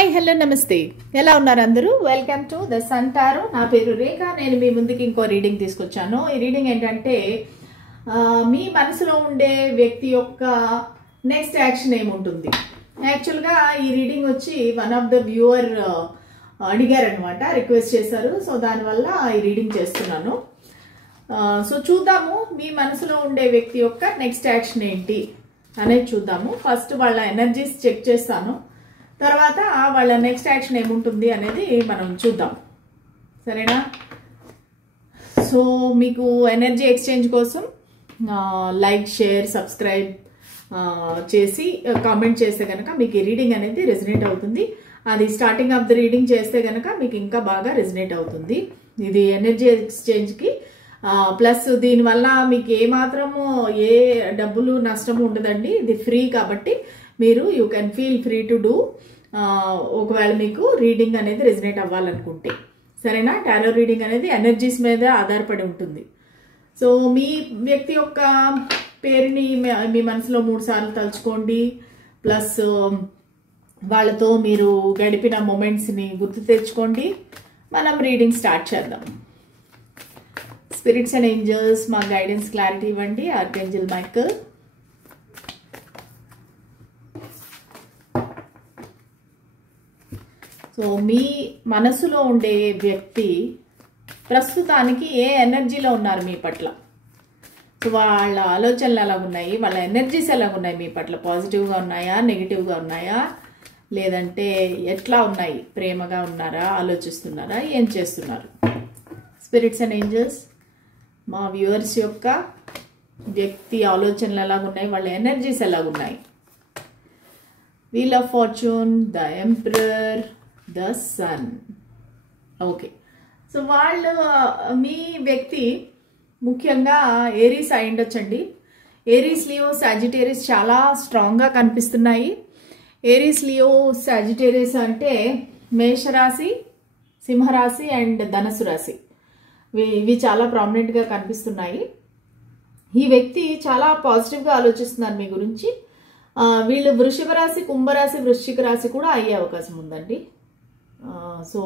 Hi hello నమస్తే ఎలా ఉన్నారు అందరూ welcome to the sun tarot నా పేరు రేఖ నేను మీ ముందుకి ఇంకో రీడింగ్ తీసుకొచ్చాను ఈ రీడింగ్ ఏంటంటే మీ మనసులో ఉండే వ్యక్తి యొక్క నెక్స్ట్ యాక్షన్ ఏముంటుంది యాక్చువల్ గా ఈ రీడింగ్ వచ్చి వన్ ఆఫ్ ద వ్యూవర్ అడిగారు అన్నమాట రిక్వెస్ట్ చేశారు సో దానివల్ల ఈ రీడింగ్ చేస్తున్నాను సో చూద్దాము మీ మనసులో ఉండే వ్యక్తి యొక్క నెక్స్ట్ యాక్షన్ ఏంటి అనేది చూద్దాము ఫస్ట్ వాళ్ళ ఎనర్జీస్ చెక్ చేస్తాను తర్వాత వాళ్ళ నెక్స్ట్ యాక్షన్ ఏముంటుంది అనేది మనం చూద్దాం సరేనా సో మీకు ఎనర్జీ ఎక్స్చేంజ్ కోసం లైక్ షేర్ సబ్స్క్రైబ్ చేసి కామెంట్ చేస్తే కనుక మీకు ఈ రీడింగ్ అనేది రెజనేట్ అవుతుంది అది స్టార్టింగ్ ఆఫ్ ద రీడింగ్ చేస్తే కనుక మీకు ఇంకా బాగా రెజనేట్ అవుతుంది ఇది ఎనర్జీ ఎక్స్చేంజ్కి ప్లస్ దీనివల్ల మీకు ఏమాత్రము ఏ డబ్బులు నష్టము ఉండదండి ఇది ఫ్రీ కాబట్టి మీరు you can feel free to do ఒకవేళ మీకు రీడింగ్ అనేది రెజనేట్ అవ్వాలనుకుంటే సరేనా టారో రీడింగ్ అనేది ఎనర్జీస్ మీద ఆధారపడి ఉంటుంది సో మీ వ్యక్తి యొక్క పేరుని మీ మనసులో 3 సార్లు తలుచుకోండి ప్లస్ వాళ్ళతో మీరు గడిపిన మూమెంట్స్ని గుర్తు తెచ్చుకోండి మనం రీడింగ్ స్టార్ట్ చేద్దాం స్పిరిట్స్ అండ్ ఏంజల్స్ మా గైడెన్స్ క్లారిటీ ఇవ్వండి ఆర్కేంజల్ మైకల్ సో మీ మనసులో ఉండే వ్యక్తి ప్రస్తుతానికి ఏ ఎనర్జీలో ఉన్నారు మీ పట్ల సో వాళ్ళ ఆలోచనలు ఎలా ఉన్నాయి వాళ్ళ ఎనర్జీస్ ఎలా ఉన్నాయి మీ పట్ల పాజిటివ్గా ఉన్నాయా నెగిటివ్గా ఉన్నాయా లేదంటే ఎట్లా ఉన్నాయి ప్రేమగా ఉన్నారా ఆలోచిస్తున్నారా ఏం చేస్తున్నారు స్పిరిట్స్ అండ్ ఏంజల్స్ మా వ్యూవర్స్ యొక్క వ్యక్తి ఆలోచనలు ఎలాగున్నాయి వాళ్ళ ఎనర్జీస్ ఎలాగున్నాయి wheel of fortune the emperor the sun okay so వాళ్ళు మీ వ్యక్తి ముఖ్యంగా ఏరీస్ అయి ఉండొచ్చండి ఏరీస్ లియో సాజిటేరియస్ చాలా స్ట్రాంగ్గా కనిపిస్తున్నాయి ఏరీస్ లియో సాజిటేరియస్ అంటే మేషరాశి సింహరాశి అండ్ ధనుసు రాశి ఇవి చాలా ప్రామినెంట్గా కనిపిస్తున్నాయి ఈ వ్యక్తి చాలా పాజిటివ్గా ఆలోచిస్తున్నారు మీ గురించి వీళ్ళు వృషభ రాశి కుంభరాశి వృశ్చిక రాశి కూడా అయ్యే అవకాశం ఉందండి సో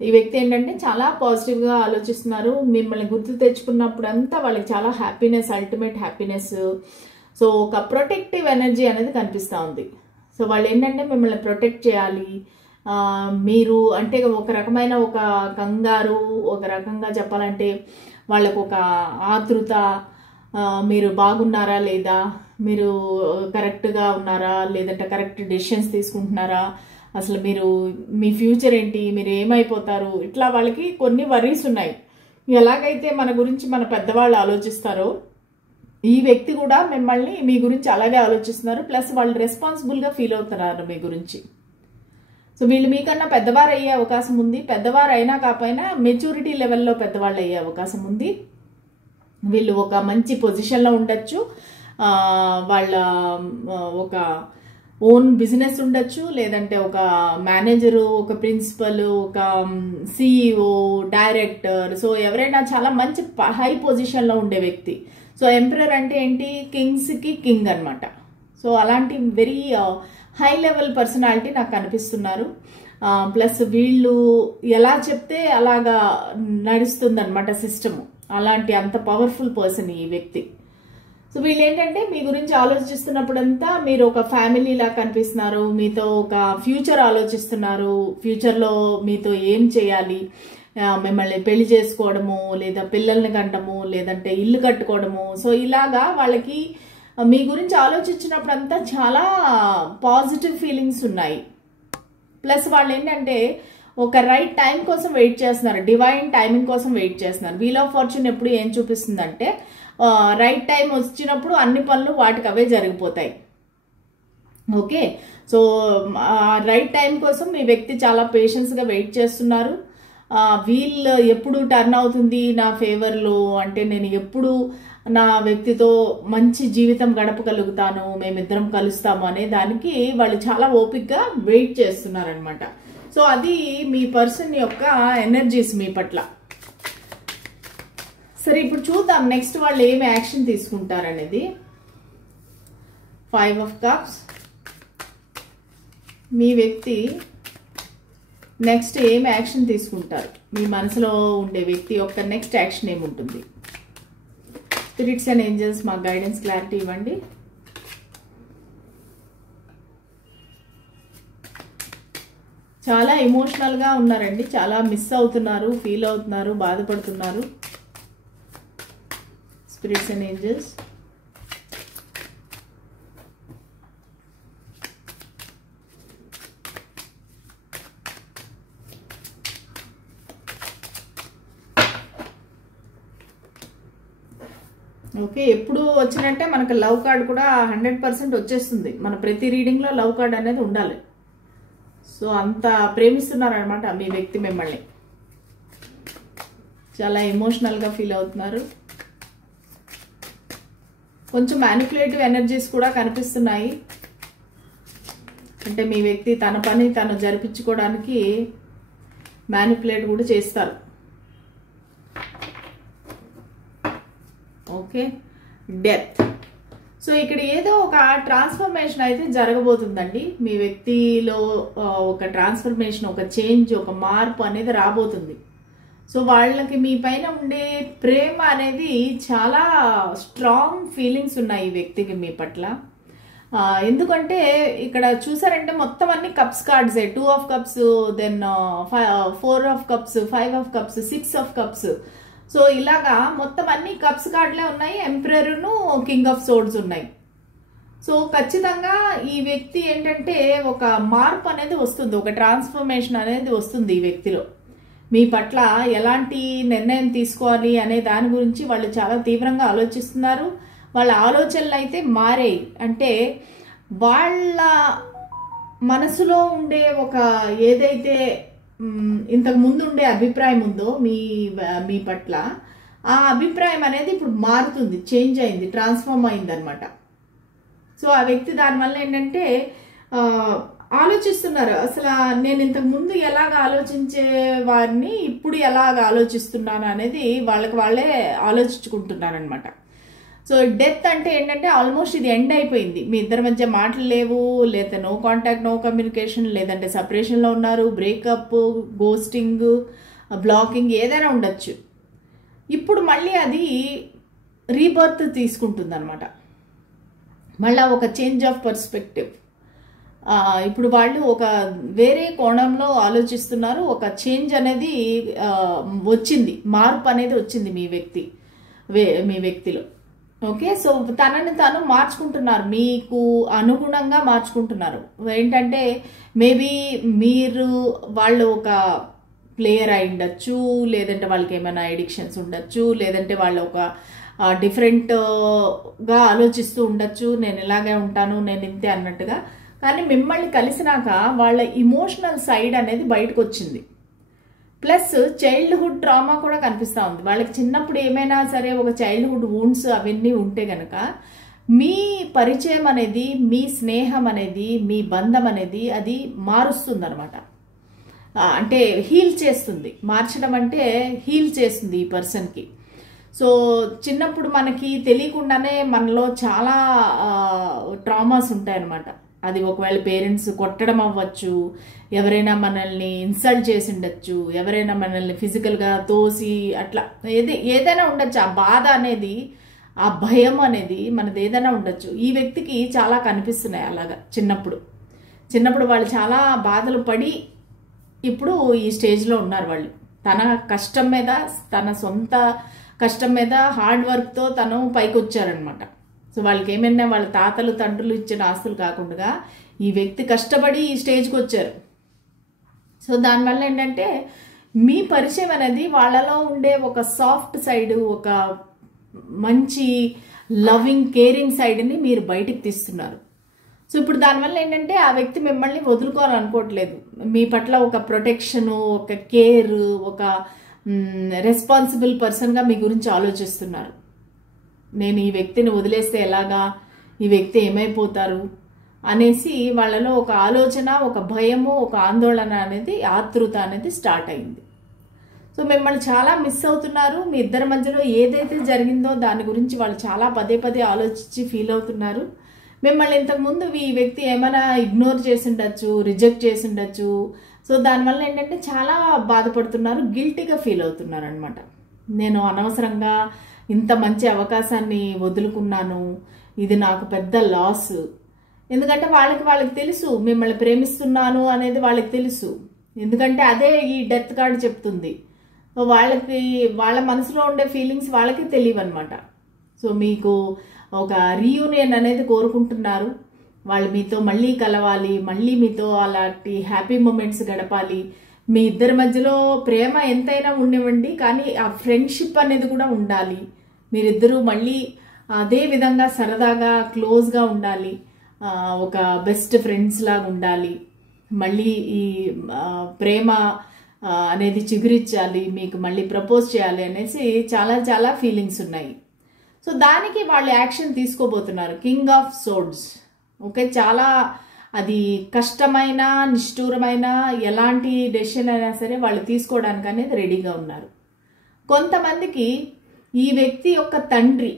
ఈ వ్యక్తి ఏంటంటే చాలా పాజిటివ్గా ఆలోచిస్తున్నారు మిమ్మల్ని గుర్తు తెచ్చుకున్నప్పుడంతా వాళ్ళకి చాలా హ్యాపీనెస్ అల్టిమేట్ హ్యాపీనెస్ సో ఒక ప్రొటెక్టివ్ ఎనర్జీ అనేది కనిపిస్తూ ఉంది సో వాళ్ళు ఏంటంటే మిమ్మల్ని ప్రొటెక్ట్ చేయాలి మీరు అంటే ఒక రకమైన ఒక కంగారు ఒక రకంగా చెప్పాలంటే వాళ్ళకు ఒక ఆతృత మీరు బాగున్నారా లేదా మీరు కరెక్ట్గా ఉన్నారా లేదంటే కరెక్ట్ డెసిషన్స్ తీసుకుంటున్నారా అసలు మీరు మీ ఫ్యూచర్ ఏంటి మీరు ఏమైపోతారు ఇట్లా వాళ్ళకి కొన్ని వర్రీస్ ఉన్నాయి ఎలాగైతే మన గురించి మన పెద్దవాళ్ళు ఆలోచిస్తారో ఈ వ్యక్తి కూడా మిమ్మల్ని మీ గురించి అలాగే ఆలోచిస్తున్నారు ప్లస్ వాళ్ళు రెస్పాన్సిబుల్గా ఫీల్ అవుతున్నారు మీ గురించి సో వీళ్ళు మీకన్నా పెద్దవారు అయ్యే అవకాశం ఉంది పెద్దవారు అయినా కాకపోయినా మెచ్యూరిటీ లెవెల్లో పెద్దవాళ్ళు అయ్యే అవకాశం ఉంది వీళ్ళు ఒక మంచి పొజిషన్లో ఉండొచ్చు వాళ్ళ ఒక ఓన్ బిజినెస్ ఉండొచ్చు లేదంటే ఒక మేనేజరు ఒక ప్రిన్సిపల్ ఒక సిఇఓ డైరెక్టర్ సో ఎవరైనా చాలా మంచి హై పొజిషన్లో ఉండే వ్యక్తి సో ఎంపరర్ అంటే ఏంటి కింగ్స్కి కింగ్ అనమాట సో అలాంటి వెరీ హై లెవెల్ పర్సనాలిటీ నాకు కనిపిస్తున్నారు ప్లస్ వీళ్ళు ఎలా చెప్తే అలాగా నడుస్తుంది అనమాట సిస్టమ్ అలాంటి అంత పవర్ఫుల్ పర్సన్ ఈ వ్యక్తి సో వీళ్ళు ఏంటంటే మీ గురించి ఆలోచిస్తున్నప్పుడంతా మీరు ఒక ఫ్యామిలీ లా కనిపిస్తున్నారు మీతో ఒక ఫ్యూచర్ ఆలోచిస్తున్నారు ఫ్యూచర్లో మీతో ఏం చేయాలి మిమ్మల్ని పెళ్లి చేసుకోవడము లేదా పిల్లల్ని కంటము లేదంటే ఇల్లు కట్టుకోవడము సో ఇలాగా వాళ్ళకి మీ గురించి ఆలోచించినప్పుడంతా చాలా పాజిటివ్ ఫీలింగ్స్ ఉన్నాయి ప్లస్ వాళ్ళు ఏంటంటే ఒక రైట్ టైం కోసం వెయిట్ చేస్తున్నారు డివైన్ టైమింగ్ కోసం వెయిట్ చేస్తున్నారు వీల్ ఆఫ్ ఫార్చ్యూన్ ఎప్పుడు ఏం చూపిస్తుందంటే రైట్ టైం వచ్చినప్పుడు అన్ని పనులు వాటికి అవే జరిగిపోతాయి ఓకే సో రైట్ టైం కోసం మీ వ్యక్తి చాలా పేషెన్స్గా వెయిట్ చేస్తున్నారు వీల్ ఎప్పుడు టర్న్ అవుతుంది నా ఫేవర్లో అంటే నేను ఎప్పుడు నా వ్యక్తితో మంచి జీవితం గడపగలుగుతాను మేమిద్దరం కలుస్తాము అనే దానికి వాళ్ళు చాలా ఓపికగా వెయిట్ చేస్తున్నారనమాట సో అది మీ పర్సన్ యొక్క ఎనర్జీస్ మీ పట్ల సరే ఇప్పుడు చూద్దాం నెక్స్ట్ వాళ్ళు ఏమి యాక్షన్ తీసుకుంటారనేది 5 of Cups మీ వ్యక్తి నెక్స్ట్ ఏం యాక్షన్ తీసుకుంటారు, మీ మనసులో ఉండే వ్యక్తి యొక్క నెక్స్ట్ యాక్షన్ ఏముంటుంది? స్పిరిట్స్ అండ్ ఏంజల్స్ మాకు గైడెన్స్ క్లారిటీ ఇవ్వండి. చాలా ఎమోషనల్గా ఉన్నారండి, చాలా మిస్ అవుతున్నారు, ఫీల్ అవుతున్నారు, బాధపడుతున్నారు. Spirits and angels okay. ఎప్పుడు వచ్చినట్టే మనకు లవ్ కార్డ్ కూడా 100% వచ్చేస్తుంది. మన ప్రతి రీడింగ్లో లవ్ కార్డ్ అనేది ఉండాలి. సో అంత ప్రేమిస్తున్నారనమాట మీ వ్యక్తి మిమ్మల్ని. చాలా ఎమోషనల్గా ఫీల్ అవుతున్నారు. కొంచెం మ్యానిపులేటివ్ ఎనర్జీస్ కూడా కనిపిస్తున్నాయి. అంటే మీ వ్యక్తి తన పని తను జరిపించుకోవడానికి మ్యానిపులేట్ కూడా చేస్తారు. ఓకే. డెత్. సో ఇక్కడ ఏదో ఒక ట్రాన్స్ఫర్మేషన్ అయితే జరగబోతుందండి. మీ వ్యక్తిలో ఒక ట్రాన్స్ఫర్మేషన్, ఒక చేంజ్, ఒక మార్పు అనేది రాబోతుంది. సో వాళ్ళకి మీ పైన ఉండే ప్రేమ అనేది చాలా స్ట్రాంగ్ ఫీలింగ్స్ ఉన్నాయి ఈ వ్యక్తికి మీ పట్ల. ఎందుకంటే ఇక్కడ చూసారంటే మొత్తం అన్ని కప్స్ కార్డ్సే. 2 of cups, then 4 of cups, 5 of cups, 6 of cups. So ఇలాగా మొత్తం అన్ని కప్స్ కార్డ్లే ఉన్నాయి. ఎంపరర్ను, కింగ్ ఆఫ్ సోర్డ్స్ ఉన్నాయి. సో ఖచ్చితంగా ఈ వ్యక్తి ఏంటంటే ఒక మార్పు అనేది వస్తుంది, ఒక ట్రాన్స్ఫర్మేషన్ అనేది వస్తుంది ఈ వ్యక్తిలో. మీ పట్ల ఎలాంటి నిర్ణయం తీసుకోవాలి అనే దాని గురించి వాళ్ళు చాలా తీవ్రంగా ఆలోచిస్తున్నారు. వాళ్ళ ఆలోచనలు అయితే మారాయి. అంటే వాళ్ళ మనసులో ఉండే ఒక ఏదైతే ఇంతకు ముందు ఉండే అభిప్రాయం ఉందో మీ పట్ల, ఆ అభిప్రాయం అనేది ఇప్పుడు మారుతుంది, చేంజ్ అయింది, ట్రాన్స్ఫార్మ్ అయింది అనమాట. సో ఆ వ్యక్తి దానివల్ల ఏంటంటే ఆలోచిస్తున్నారు, అసలు నేను ఇంతకు ముందు ఎలాగ ఆలోచించే వారిని ఇప్పుడు ఎలాగ ఆలోచిస్తున్నాను అనేది వాళ్ళకి వాళ్ళే ఆలోచించుకుంటున్నారు అనమాట. సో డెత్ అంటే ఏంటంటే ఆల్మోస్ట్ ఇది ఎండ్ అయిపోయింది. మీ ఇద్దరి మధ్య మాటలు లేవు, లేదా నో కాంటాక్ట్, నో కమ్యూనికేషన్, లేదంటే సపరేషన్లో ఉన్నారు, బ్రేకప్, గోస్టింగ్, బ్లాకింగ్ ఏదైనా ఉండొచ్చు. ఇప్పుడు మళ్ళీ అది రీబర్త్ తీసుకుంటుంది అనమాట. మళ్ళీ ఒక చేంజ్ ఆఫ్ పర్స్పెక్టివ్. ఇప్పుడు వాళ్ళు ఒక వేరే కోణంలో ఆలోచిస్తున్నారు. ఒక చేంజ్ అనేది వచ్చింది, మార్పు అనేది వచ్చింది మీ వ్యక్తిలో. ఓకే. సో తనని తాను మార్చుకుంటున్నారు, మీకు అనుగుణంగా మార్చుకుంటున్నారు. ఏంటంటే మేబీ వాళ్ళు ఒక ప్లేయర్ అయి ఉండొచ్చు, లేదంటే వాళ్ళకి ఏమైనా ఎడిక్షన్స్ ఉండొచ్చు, లేదంటే వాళ్ళు ఒక డిఫరెంట్గా ఆలోచిస్తూ ఉండొచ్చు, నేను ఇలాగే ఉంటాను, నేను ఇంతే అన్నట్టుగా. కానీ మిమ్మల్ని కలిసినాక వాళ్ళ ఇమోషనల్ సైడ్ అనేది బయటకు వచ్చింది. ప్లస్ చైల్డ్హుడ్ ట్రామా కూడా కనిపిస్తూ ఉంది. వాళ్ళకి చిన్నప్పుడు ఏమైనా సరే ఒక చైల్డ్హుడ్ వూండ్స్ అవన్నీ ఉంటే కనుక మీ పరిచయం అనేది, మీ స్నేహం అనేది, మీ బంధం అనేది అది మారుస్తుంది అనమాట. అంటే హీల్ చేస్తుంది. మార్చడం అంటే హీల్ చేస్తుంది ఈ పర్సన్కి. సో చిన్నప్పుడు మనకి తెలియకుండానే మనలో చాలా ట్రామాస్ ఉంటాయన్నమాట. అది ఒకవేళ పేరెంట్స్ కొట్టడం అవ్వచ్చు, ఎవరైనా మనల్ని ఇన్సల్ట్ చేసి ఉండొచ్చు, ఎవరైనా మనల్ని ఫిజికల్గా తోసి అట్లా ఏదైనా ఉండొచ్చు. ఆ బాధ అనేది, ఆ భయం అనేది మనది ఏదైనా ఉండొచ్చు. ఈ వ్యక్తికి చాలా కనిపిస్తున్నాయి అలాగా. చిన్నప్పుడు వాళ్ళు చాలా బాధలు పడి ఇప్పుడు ఈ స్టేజ్లో ఉన్నారు. వాళ్ళు తన కష్టం మీద, తన సొంత కష్టం మీద, హార్డ్ వర్క్తో తను పైకి వచ్చారనమాట. సో వాళ్ళకి ఏమైనా వాళ్ళ తాతలు తండ్రులు ఇచ్చిన ఆస్తులు కాకుండా ఈ వ్యక్తి కష్టపడి ఈ స్టేజ్కి వచ్చారు. సో దానివల్ల ఏంటంటే మీ పరిచయం అనేది వాళ్ళలో ఉండే ఒక సాఫ్ట్ సైడ్, ఒక మంచి లవింగ్, కేరింగ్ సైడ్ని మీరు బయటికి తీస్తున్నారు. సో ఇప్పుడు దానివల్ల ఏంటంటే ఆ వ్యక్తి మిమ్మల్ని వదులుకోవాలనుకోవట్లేదు. మీ పట్ల ఒక ప్రొటెక్షను, ఒక కేర్, ఒక రెస్పాన్సిబుల్ పర్సన్గా మీ గురించి ఆలోచిస్తున్నారు. నేను ఈ వ్యక్తిని వదిలేస్తే ఎలాగా, ఈ వ్యక్తి ఏమైపోతారు అనేసి వాళ్ళలో ఒక ఆలోచన, ఒక భయము, ఒక ఆందోళన అనేది, ఆతృత అనేది స్టార్ట్ అయింది. సో మిమ్మల్ని చాలా మిస్ అవుతున్నారు. మీ ఇద్దరి మధ్యలో ఏదైతే జరిగిందో దాని గురించి వాళ్ళు చాలా పదే ఆలోచించి ఫీల్ అవుతున్నారు. మిమ్మల్ని ఇంతకుముందు ఈ వ్యక్తి ఏమైనా ఇగ్నోర్ చేసి ఉండొచ్చు, రిజెక్ట్ చేసి ఉండొచ్చు. సో దానివల్ల ఏంటంటే చాలా బాధపడుతున్నారు, గిల్టీగా ఫీల్ అవుతున్నారు అనమాట. నేను అనవసరంగా ఇంత మంచి అవకాశాన్ని వదులుకున్నాను, ఇది నాకు పెద్ద లాస్. ఎందుకంటే వాళ్ళకి తెలుసు మిమ్మల్ని ప్రేమిస్తున్నాను అనేది వాళ్ళకి తెలుసు. ఎందుకంటే అదే ఈ డెత్ కార్డ్ చెప్తుంది. సో వాళ్ళ మనసులో ఉండే ఫీలింగ్స్ వాళ్ళకి తెలియవు అనమాట. సో మీకు ఒక రీయూనియన్ అనేది కోరుకుంటున్నారు. వాళ్ళు మీతో మళ్ళీ కలవాలి, మళ్ళీ మీతో అలాంటి హ్యాపీ మూమెంట్స్ గడపాలి. మీ ఇద్దరి మధ్యలో ప్రేమ ఎంతైనా ఉండనివ్వండి, కానీ ఆ ఫ్రెండ్షిప్ అనేది కూడా ఉండాలి. మీరిద్దరూ మళ్ళీ అదే విధంగా సరదాగా క్లోజ్గా ఉండాలి, ఒక బెస్ట్ ఫ్రెండ్స్ లాగా ఉండాలి. మళ్ళీ ఈ ప్రేమ అనేది చిగురిచ్చాలి, మీకు మళ్ళీ ప్రపోజ్ చేయాలి అనేసి చాలా చాలా ఫీలింగ్స్ ఉన్నాయి. సో దానికి వాళ్ళు యాక్షన్ తీసుకోబోతున్నారు. King of swords. ఓకే, చాలా అది కష్టమైన, నిష్ఠూరమైన ఎలాంటి డెసిషన్ అయినా సరే వాళ్ళు తీసుకోవడానికి అనేది రెడీగా ఉన్నారు. కొంతమందికి ఈ వ్యక్తి యొక్క తండ్రి,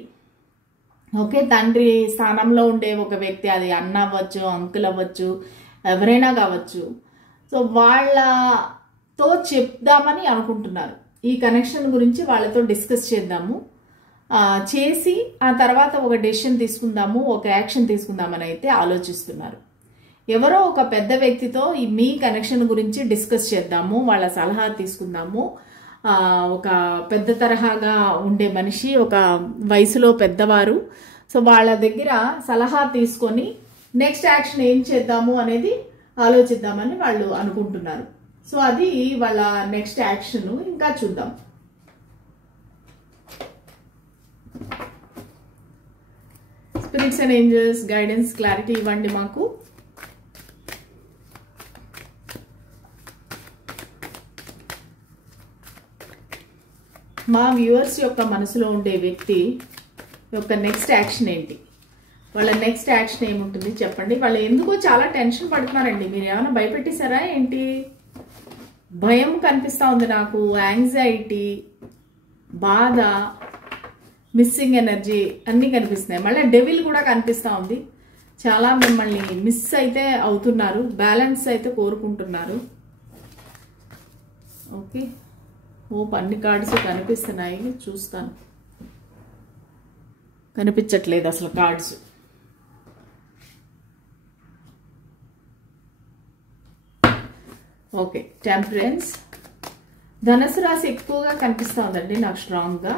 ఓకే, తండ్రి స్థానంలో ఉండే ఒక వ్యక్తి, అది అన్న అవ్వచ్చు, అంకుల్ అవ్వచ్చు, ఎవరైనా కావచ్చు. సో వాళ్ళతో చెప్దామని అనుకుంటున్నారు. ఈ కనెక్షన్ గురించి వాళ్ళతో డిస్కస్ చేద్దాము, చేసి ఆ తర్వాత ఒక డెసిషన్ తీసుకుందాము, ఒక యాక్షన్ తీసుకుందామని అయితే ఆలోచిస్తున్నారు. ఎవరో ఒక పెద్ద వ్యక్తితో మీ కనెక్షన్ గురించి డిస్కస్ చేద్దాము, వాళ్ళ సలహా తీసుకుందాము. ఒక పెద్ద తరహాగా ఉండే మనిషి, ఒక వయసులో పెద్దవారు. సో వాళ్ళ దగ్గర సలహా తీసుకొని నెక్స్ట్ యాక్షన్ ఏం చేద్దాము అనేది ఆలోచిద్దామని వాళ్ళు అనుకుంటున్నారు. సో అది వాళ్ళ నెక్స్ట్ యాక్షన్. ఇంకా చూద్దాం. Spirits and angels guidance, clarity ఇవ్వండి మాకు. మా వ్యూవర్స్ యొక్క మనసులో ఉండే వ్యక్తి యొక్క నెక్స్ట్ యాక్షన్ ఏంటి, వాళ్ళ నెక్స్ట్ యాక్షన్ ఏముంటుంది చెప్పండి. వాళ్ళు ఎందుకో చాలా టెన్షన్ పడుతున్నారండి. మీరు ఏమైనా భయపెట్టేశారా ఏంటి? భయం కనిపిస్తూ ఉంది నాకు, యాంగ్జైటీ, బాధ, మిస్సింగ్ ఎనర్జీ అన్నీ కనిపిస్తున్నాయి. మళ్ళీ డెవిల్ కూడా కనిపిస్తూ ఉంది. చాలా మిమ్మల్ని మిస్ అయితే అవుతున్నారు, బ్యాలెన్స్ అయితే కోరుకుంటున్నారు. ఓకే, అన్ని కార్డ్స్ కనిపిస్తున్నాయి, చూస్తాను. కనిపించట్లేదు అసలు కార్డ్స్. Okay, temperance. ధనుసు రాశి ఎక్కువగా కనిపిస్తూ ఉందండి నాకు స్ట్రాంగ్గా.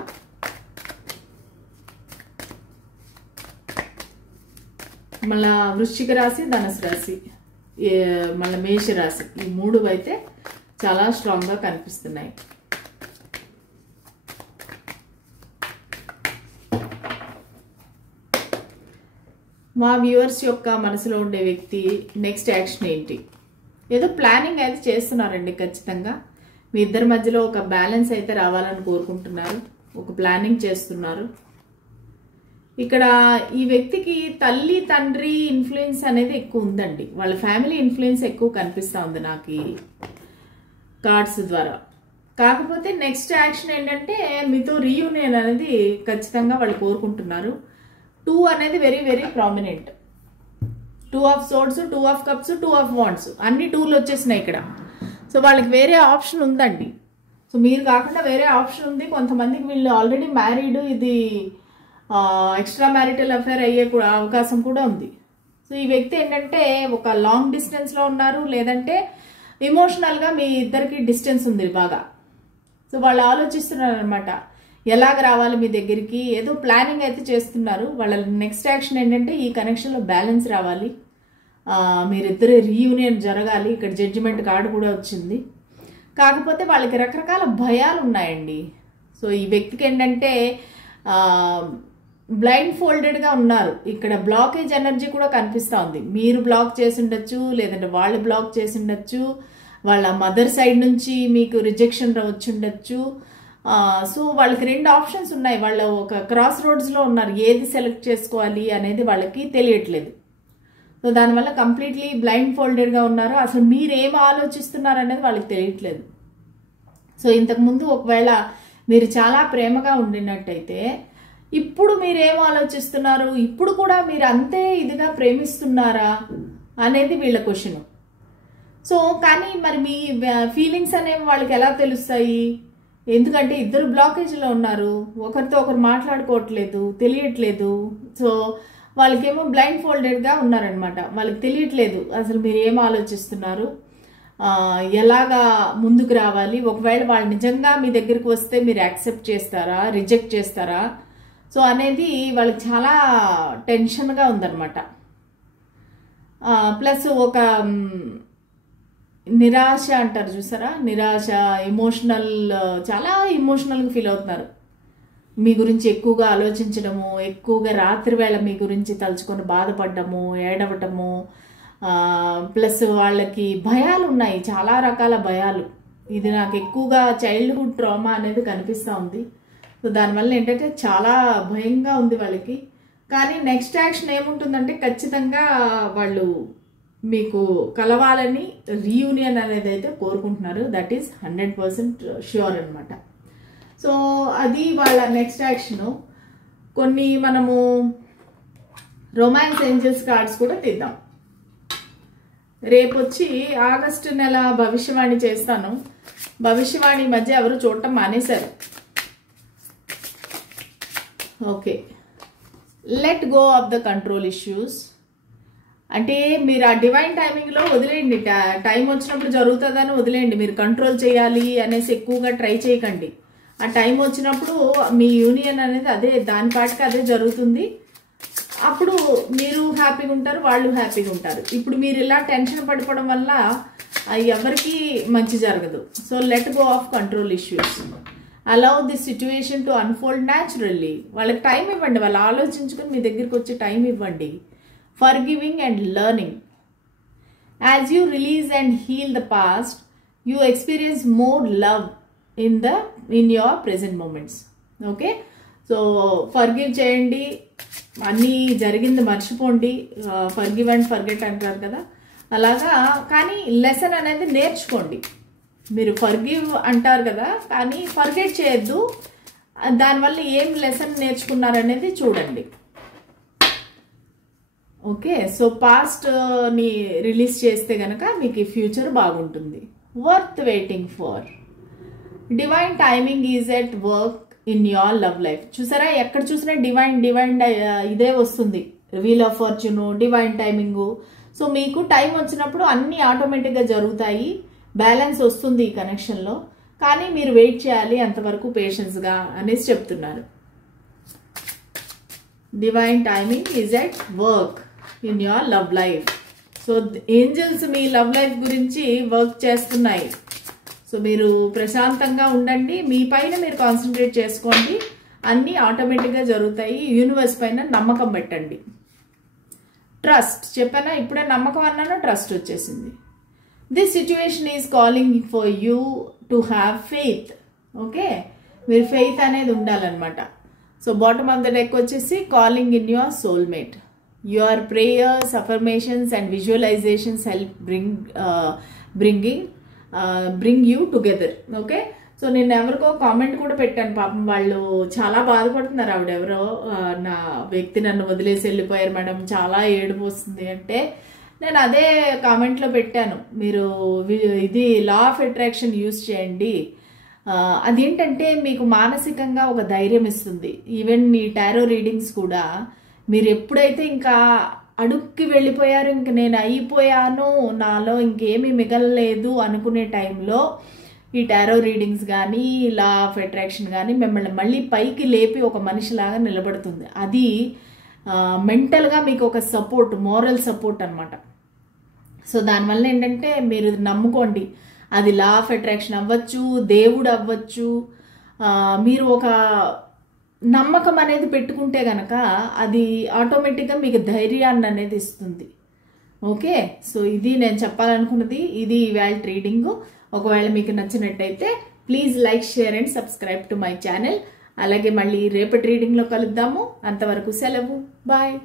మళ్ళా వృశ్చిక రాశి, ధనుసు రాశి, మళ్ళీ మేష రాశి, ఈ మూడు అయితే చాలా స్ట్రాంగ్గా కనిపిస్తున్నాయి. మా వ్యూవర్స్ యొక్క మనసులో ఉండే వ్యక్తి నెక్స్ట్ యాక్షన్ ఏంటి? ఏదో ప్లానింగ్ అయితే చేస్తున్నారండి ఖచ్చితంగా. మీ ఇద్దరి మధ్యలో ఒక బ్యాలెన్స్ అయితే రావాలని కోరుకుంటున్నారు, ఒక ప్లానింగ్ చేస్తున్నారు. ఇక్కడ ఈ వ్యక్తికి తల్లి తండ్రి ఇన్ఫ్లుయెన్స్ అనేది ఎక్కువ ఉందండి. వాళ్ళ ఫ్యామిలీ ఇన్ఫ్లుయెన్స్ ఎక్కువ కనిపిస్తూ ఉంది నాకు ఈ కార్డ్స్ ద్వారా. కాకపోతే నెక్స్ట్ యాక్షన్ ఏంటంటే మీతో రీయూనియన్ అనేది ఖచ్చితంగా వాళ్ళు కోరుకుంటున్నారు. 2 అనేది very very prominent. 2 of swords, 2 of cups, 2 of wands, అన్ని 2లు వచ్చేసినాయి ఇక్కడ. సో వాళ్ళకి వేరే ఆప్షన్ ఉందండి. సో మీరు కాకుండా వేరే ఆప్షన్ ఉంది. కొంతమందికి వీళ్ళు ఆల్రెడీ మ్యారీడ్, ఇది ఎక్స్ట్రా మ్యారిటల్ అఫేర్ అయ్యే కూడా అవకాశం కూడా ఉంది. సో ఈ వ్యక్తి ఏంటంటే ఒక లాంగ్ డిస్టెన్స్లో ఉన్నారు, లేదంటే ఇమోషనల్గా మీ ఇద్దరికి డిస్టెన్స్ ఉంది బాగా. సో వాళ్ళు ఆలోచిస్తున్నారు అనమాట, ఎలాగ రావాలి మీ దగ్గరికి, ఏదో ప్లానింగ్ అయితే చేస్తున్నారు. వాళ్ళ నెక్స్ట్ యాక్షన్ ఏంటంటే ఈ కనెక్షన్లో బ్యాలెన్స్ రావాలి, మీరిద్దరు రీయూనియన్ జరగాలి. ఇక్కడ జడ్జిమెంట్ కార్డు కూడా వచ్చింది. కాకపోతే వాళ్ళకి రకరకాల భయాలు ఉన్నాయండి. సో ఈ వ్యక్తికి ఏంటంటే బ్లైండ్ ఫోల్డెడ్గా ఉన్నారు. ఇక్కడ బ్లాకేజ్ ఎనర్జీ కూడా కనిపిస్తూ ఉంది. మీరు బ్లాక్ చేసి ఉండొచ్చు, లేదంటే వాళ్ళు బ్లాక్ చేసి ఉండొచ్చు, వాళ్ళ మదర్ సైడ్ నుంచి మీకు రిజెక్షన్ వచ్చి ఉండొచ్చు. సో వాళ్ళకి 2 ఆప్షన్స్ ఉన్నాయి. వాళ్ళు ఒక క్రాస్ రోడ్స్లో ఉన్నారు, ఏది సెలెక్ట్ చేసుకోవాలి అనేది వాళ్ళకి తెలియట్లేదు. సో దానివల్ల కంప్లీట్లీ బ్లైండ్ ఫోల్డెడ్గా ఉన్నారు. అసలు మీరు ఏం ఆలోచిస్తున్నారు అనేది వాళ్ళకి తెలియట్లేదు. సో ఇంతకుముందు ఒకవేళ మీరు చాలా ప్రేమగా ఉండినట్టయితే ఇప్పుడు మీరేం ఆలోచిస్తున్నారు, ఇప్పుడు కూడా మీరు అంతే ఇదిగా ప్రేమిస్తున్నారా అనేది వీళ్ళ క్వశ్చన్. సో కానీ మరి మీ ఫీలింగ్స్ అనేవి వాళ్ళకి ఎలా తెలుస్తాయి? ఎందుకంటే ఇద్దరు బ్లాకేజ్లో ఉన్నారు, ఒకరితో ఒకరు మాట్లాడుకోవట్లేదు, తెలియట్లేదు. సో వాళ్ళకేమో బ్లైండ్ ఫోల్డెడ్గా ఉన్నారనమాట. వాళ్ళకి తెలియట్లేదు అసలు మీరు ఏం ఆలోచిస్తున్నారు, ఎలాగా ముందుకు రావాలి. ఒకవేళ వాళ్ళు నిజంగా మీ దగ్గరికి వస్తే మీరు యాక్సెప్ట్ చేస్తారా, రిజెక్ట్ చేస్తారా, సో అనేది వాళ్ళకి చాలా టెన్షన్గా ఉందన్నమాట. ప్లస్ ఒక నిరాశ అంటారు చూసారా, నిరాశ, ఎమోషనల్, చాలా ఎమోషనల్గా ఫీల్ అవుతున్నారు. మీ గురించి ఎక్కువగా ఆలోచించడము, ఎక్కువగా రాత్రి వేళ మీ గురించి తలుచుకొని బాధపడము, ఏడవటము. ప్లస్ వాళ్ళకి భయాలు ఉన్నాయి, చాలా రకాల భయాలు. ఇది నాకు ఎక్కువగా చైల్డ్హుడ్ ట్రామా అనేది కనిపిస్తూ ఉంది. సో దానివల్ల ఏంటంటే చాలా భయంగా ఉంది వాళ్ళకి. కానీ నెక్స్ట్ యాక్షన్ ఏముంటుందంటే ఖచ్చితంగా వాళ్ళు మీకు కలవాలని, రీయూనియన్ అనేది అయితే కోరుకుంటున్నారు. దట్ ఈస్ 100% ష్యూర్ అనమాట. సో అది వాళ్ళ నెక్స్ట్ యాక్షన్. కొన్ని మనము రొమాన్స్ ఏంజల్స్ కార్డ్స్ కూడా తీద్దాం. రేపు వచ్చి ఆగస్టు నెల భవిష్యవాణి చేస్తాను. భవిష్యవాణి మధ్య ఎవరు చూడటం మానేశారు. Okay, let go of the control issues. అంటే మీరు ఆ డివైన్ టైమింగ్లో వదిలేయండి. టైం వచ్చినప్పుడు జరుగుతుందని వదిలేయండి. మీరు కంట్రోల్ చేయాలి అనేసి ఎక్కువగా ట్రై చేయకండి. ఆ టైం వచ్చినప్పుడు మీ యూనియన్ అనేది అదే దాని పాటికి అదే జరుగుతుంది. అప్పుడు మీరు హ్యాపీగా ఉంటారు, వాళ్ళు హ్యాపీగా ఉంటారు. ఇప్పుడు మీరు ఇలా టెన్షన్ పడిపోవడం వల్ల ఎవరికి మంచి జరగదు. So let go of control issues. Allow this situation to unfold naturally. వాళ్ళకి టైం ఇవ్వండి, వాళ్ళు ఆలోచించుకొని మీ దగ్గరికి వచ్చి టైం ఇవ్వండి. Forgiving and learning. As you release and heal the past, you experience more love in your present moments. Okay? So forgive చేయండి, అన్నీ జరిగింది మర్చిపోండి. Forgive and forget అంటారు కదా, అలాగా. కానీ లెసన్ అనేది నేర్చుకోండి. మీరు ఫర్గివ్ అంటారు కదా, కానీ ఫర్గెట్ చేయొద్దు. దానివల్ల ఏం లెసన్ నేర్చుకున్నారనేది చూడండి. ఓకే, సో పాస్ట్ని రిలీజ్ చేస్తే కనుక మీకు ఈ ఫ్యూచర్ బాగుంటుంది. Worth waiting for. Divine timing is at work in your love life. చూసారా, ఎక్కడ చూసినా డివైన్ ఇదే వస్తుంది. Wheel of fortune, divine timing. So మీకు టైం వచ్చినప్పుడు అన్నీ ఆటోమేటిక్గా జరుగుతాయి, బ్యాలెన్స్ వస్తుంది ఈ కనెక్షన్లో. కానీ మీరు వెయిట్ చేయాలి అంతవరకు పేషెన్స్గా అనేసి చెప్తున్నారు. Divine timing is at work in your love life. So angels me love life గురించి వర్క్ చేస్తున్నాయి. సో మీరు ప్రశాంతంగా ఉండండి, మీ పైన మీరు కాన్సన్ట్రేట్ చేసుకోండి, అన్నీ ఆటోమేటిక్గా జరుగుతాయి. యూనివర్స్ పైన నమ్మకం పెట్టండి. ట్రస్ట్ చెప్పానా, ఇప్పుడే నమ్మకం అన్నాను, ట్రస్ట్ వచ్చేసింది. This situation is calling for you to have faith. Okay, మీరు ఫెయిత్ అనేది ఉండాలన్నమాట. So bottom of the deck వచ్చేసి calling in your soulmate. Your prayers, affirmations and visualisations help bring you together. Okay, so నేను ఎవరికో comment కూడా పెట్టాను, పాపం వాళ్ళు చాలా బాధపడుతున్నారు. ఆవిడెవరో నా వ్యక్తి నన్ను వదిలేసి వెళ్ళిపోయారు మేడం, చాలా ఏడుపు వస్తుంది అంటే నేను అదే కామెంట్లో పెట్టాను, మీరు ఇది లా ఆఫ్ అట్రాక్షన్ యూజ్ చేయండి. అదేంటంటే మీకు మానసికంగా ఒక ధైర్యం ఇస్తుంది. ఈవెన్ ఈ టారో రీడింగ్స్ కూడా మీరు ఎప్పుడైతే ఇంకా అడుక్కి వెళ్ళిపోయారు, ఇంక నేను అయిపోయాను, నాలో ఇంకేమీ మిగలలేదు అనుకునే టైంలో ఈ టారో రీడింగ్స్ కానీ లా ఆఫ్ అట్రాక్షన్ కానీ మిమ్మల్ని మళ్ళీ పైకి లేపి ఒక మనిషిలాగా నిలబడుతుంది. అది మెంటల్గా మీకు ఒక సపోర్ట్, మోరల్ సపోర్ట్ అనమాట. సో దానివల్ల ఏంటంటే మీరు నమ్ముకోండి, అది లా ఆఫ్ అట్రాక్షన్ అవ్వచ్చు, దేవుడు అవ్వచ్చు, మీరు ఒక నమ్మకం అనేది పెట్టుకుంటే కనుక అది ఆటోమేటిక్గా మీకు ధైర్యాన్ని అనేది ఇస్తుంది. ఓకే, సో ఇది నేను చెప్పాలనుకున్నది. ఇది ఇవాళ రీడింగ్. ఒకవేళ మీకు నచ్చినట్టయితే please like, share and subscribe to my channel. అలాగే మళ్ళీ రేపటి రీడింగ్లో కలుద్దాము. అంతవరకు సెలవు, బాయ్.